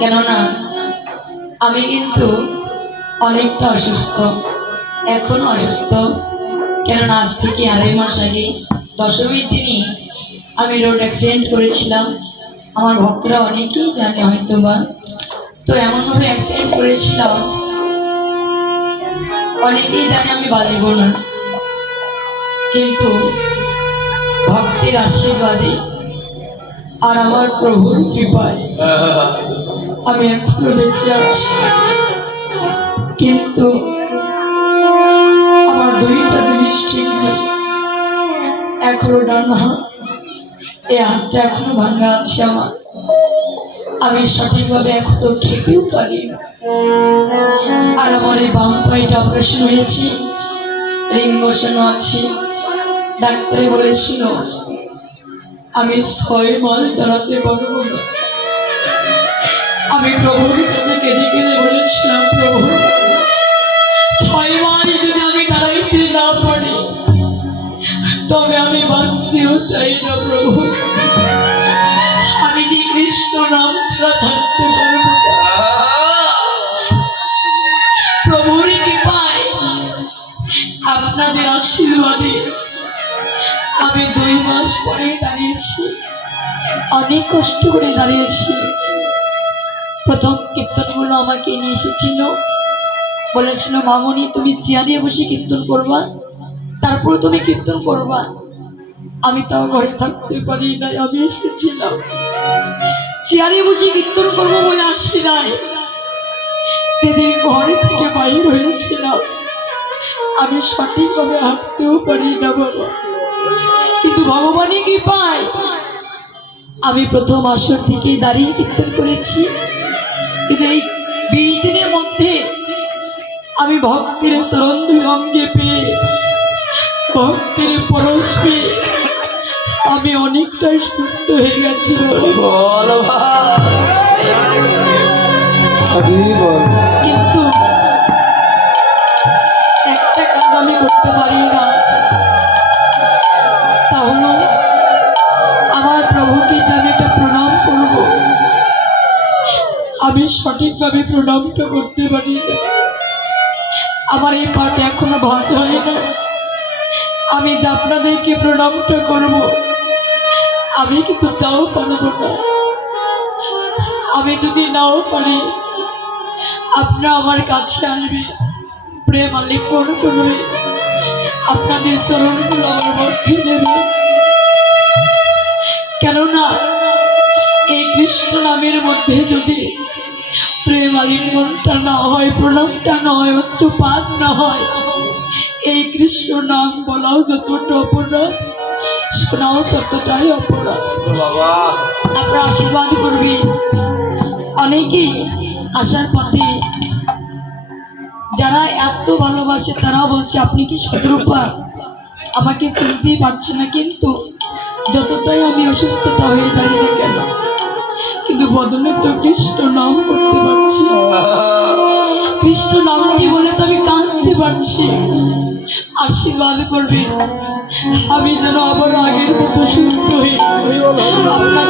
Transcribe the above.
কেননা আমি কিন্তু অনেকটা অসুস্থ, এখনো অসুস্থ। কেননা আজ থেকে 2.5 মাস আগে দশমীর দিনই আমি রোড অ্যাক্সিডেন্ট করেছিলাম। আমার ভক্তরা অনেকেই জানে হয়তো বা। তো এমনভাবে অ্যাক্সিডেন্ট করেছিলাম, অনেকেই জানে আমি বাঁচব না, কিন্তু ভক্তের আশীর্বাদে আর আমার প্রভুর কৃপায় আমি এখনো বেঁচে আছি। কিন্তু আমার 2টা জিনিস ঠিক নেই। এখনো ডান হাত, এই হাতটা এখনো ভাঙা আছে আমার। আমি সঠিকভাবে এখনো খেতেও পারি না। আর আমার এই বাম পায়েটা অপারেশন হয়েছে, রিং বসানো আছে। ডাক্তারে বলেছিল আমি 6 মাস দাঁড়াতে পারবো না। আমি প্রভুর কাছে কেঁদে কেঁদে বলেছিলাম, প্রভু 6 মাস যদি আমি দাঁড়াইতে না পারি তবে আমি বাঁচতেও চাই না প্রভু। আমি যে কৃষ্ণ নাম ছাড়া থাকতে পারবো না। প্রভুর কৃপায় আপনাদের আশীর্বাদে আমি 2 মাস পরে দাঁড়িয়েছি, অনেক কষ্ট করে দাঁড়িয়েছি। প্রথম কীর্তনগুলো আমাকে নিয়ে এসেছিল, বলেছিল মামনি তুমি চেয়ারে বসে কীর্তন করবা, তারপর তুমি কীর্তন করবা। আমি তাও ঘরে থাকতে পারি নাই, আমি এসেছিলাম চেয়ারে বসে কীর্তন করবো বলে আসি নাই। যেদিন ঘরে থেকে বাইর হয়েছিলাম আমি সঠিকভাবে হাঁটতেও পারি না বাবা, কিন্তু ভগবানের কৃপায় আমি প্রথম আসর থেকে দাঁড়িয়ে কীর্তন করেছি। কিন্তু এই 20 দিনের মধ্যে আমি ভক্তের চরণ অঙ্গে পেয়ে, ভক্তের পরশ পেয়ে আমি অনেকটাই সুস্থ হয়ে গেছি। কিন্তু একটা কাজ আমি করতে পারি না, তা হলো আমার প্রভুকে যে আমি একটা প্রণাম করব, আমি সঠিকভাবে প্রণামটা করতে পারি না। আমার এই পাটা এখনো ভাগ হয় না। আমি যে আপনাদেরকে প্রণামটা করব আমি কিন্তু তাও পারবো না। আমি যদি নাও পারি আপনারা আমার কাছে আসবে, প্রেম আলিঙ্গন করবে, আপনাদের চরণগুলো আমার মধ্যে নেবে। কেননা এই কৃষ্ণ নামের মধ্যে যদি প্রেম আলিঙ্গনটা না হয়, প্রণামটা না হয়, অশ্রুপাত না হয়, এই কৃষ্ণ নাম বলাও যতটা অপরাধ, শোনাও ততটাই অপরাধ। আপনারা আশীর্বাদ করবেন। অনেকেই আসার পথে যারা এত ভালোবাসে তারাও বলছে আপনি কি শতরূপা, আমাকে চিনতেই পারছে না। কিন্তু যতটাই আমি অসুস্থতা হয়ে যাই না কেন, কিন্তু বদলে তো কৃষ্ণ নাম করতে পারছি, কৃষ্ণ নামটি বলে তো আমি কাঁদতে পারছি। আশীর্বাদ করবেন আমি যেন আবার আগের মতো সুস্থ হয়ে আপনাদের